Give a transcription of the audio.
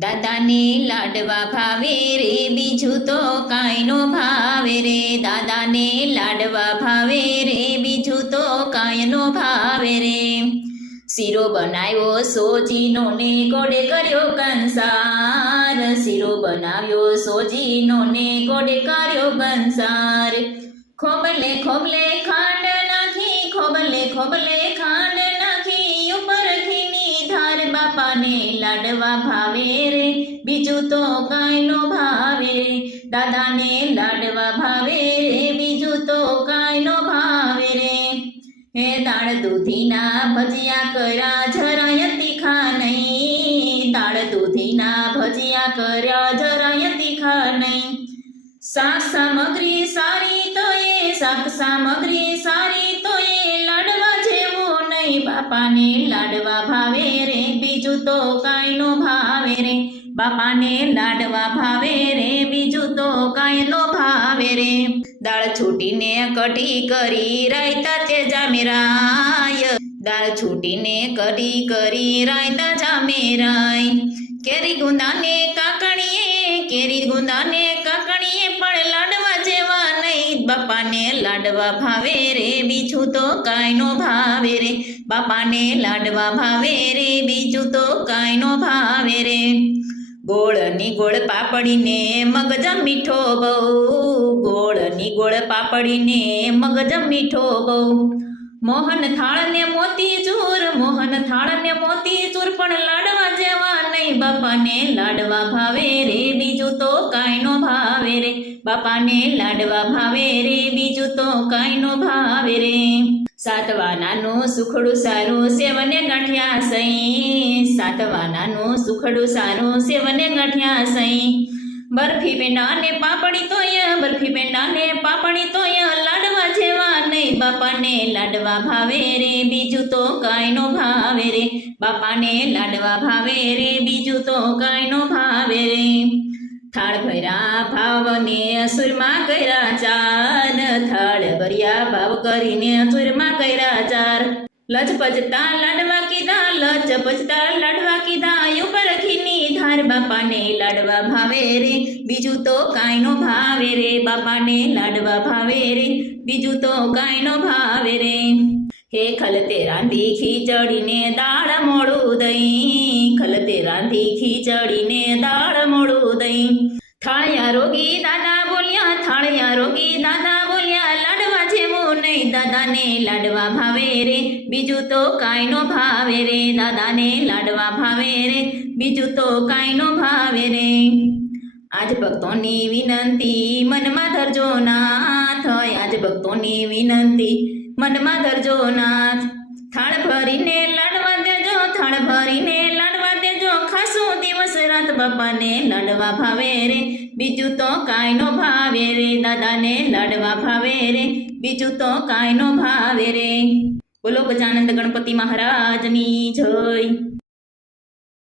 દાદાને લાડવા ભાવે રે, બીજું તો કાંઈ નો ભાવે રે. દાદાને લાડવા ભાવે રે, બીજું તો કાંઈ નો ભાવે રે. શીરો બનાવ્યો સોજીનો ને ગોડે કર્યો કંસાર. શીરો બનાવ્યો સોજીનો ને ગોડે કર્યો કંસાર. ખોબલે ખોબલે ખાંડ નાખી, ખોબલે ખોબલે બાપાને લાડવા ભાવે રે, બીજું તો કાંઈ નો ભાવે. દાદાને લાડવા ભાવે રે, બીજું તો કાંઈ નો ભાવે રે. હે દાળ દૂધીના ભજીયા કર્યા જરાય તીખા નહીં. દાળ દૂધીના ભજીયા કર્યા જરાય તીખા નહીં. શાક સામગ્રી સારી તો એ, શાક સામગ્રી સારી તો એ. લાડવા જેવું નહીં, બાપાને લાડવા ભાવે બીજું તો કાંઈ નો ભાવે રે. બાપાને લાડવા ભાવે રે. બીજું તો કાંઈ નો ભાવે રે. દાળ છૂટીને કઢી કરી રાયતા તે જામેરાય. દાળ છૂટીને કઢી કરી રાયતા જામેરાય. કેરી ગુંદાને કાકણીએ, કેરી ગુંદાને કાકણીએ પણ લાડવા બાપાને લાડવા ભાવે રે, બીજું તો કાંઈ નો ભાવે રે. બાપાને લાડવા ભાવે રે, બીજું તો કાંઈ નો ભાવે રે. ગોળની ગોળ પાપડીને મગજ મીઠો બહુ. ગોળની ગોળ પાપડીને મગજ મીઠો બહુ. મોહન થાળ ને મોતી ચૂર, મોહન થાળ ને મોતી ચૂર પણ લાડવા બાપાને લાડવા ભાવે રે, બીજું તો કાંઈ નો ભાવે રે. બાપાને લાડવા ભાવે રે, બીજું તો કાંઈ નો ભાવે રે. સાતવાનાનું સુખડું સારું સેવને ગાંઠિયા સઈ સાતવાનાનું સુખડું સારું સેવને ગાંઠિયા સઈ બરફી પેંડા ને પાપડી તોય, બરફી પેંડા ને પાપડી તોય બાપાને લાડવા ભાવે રે, બીજું તો કાંઈ નો ભાવે રે. બાપાને લાડવા ભાવે રે, બીજું તો કાંઈ નો ભાવે રે. થાળ ભર્યા ભાવને અસુરમાં કર્યા ચાર. થાળ ભર્યા ભાવ કરીને અસુરમાં કર્યા ચાર. લજપજતા લાડવા કીધા લજપજતા લાડવા કીધા ધાર બાપાને લાડવા ભાવે રે. બીજું તો કાંઈ નો ભાવે રે. બાપાને લાડવા ભાવે રે. બીજું તો કાંઈ નો ભાવે રે. હે ખલતે રાંધી ખીચડીને દાળ મોડું દહીં. ખલતે રાંધી ખીચડીને દાળ મોડું દહીં. થાળિયા રોગી દાદા બોલ્યા, થાળિયા રોગી દાદા દાદાને લાડવા ભાવે રે. બીજું તો કાંઈ નો ભાવે રે. દાદાને લાડવા ભાવે રે. બીજું તો કાંઈ નો ભાવે રે. આજ ભક્તોની વિનંતી મનમાં ધરજો નાથ. આજ ભક્તોની વિનંતી મનમાં ધરજો નાથ. થાળ ભરીને લાડવા બાપાને લાડવા ભાવે રે, બીજું તો કાંઈ નો ભાવે રે, દાદાને લાડવા ભાવે રે, બીજું તો કાંઈ નો ભાવે રે. બોલો ગજાનંદ ગણપતિ મહારાજની જય.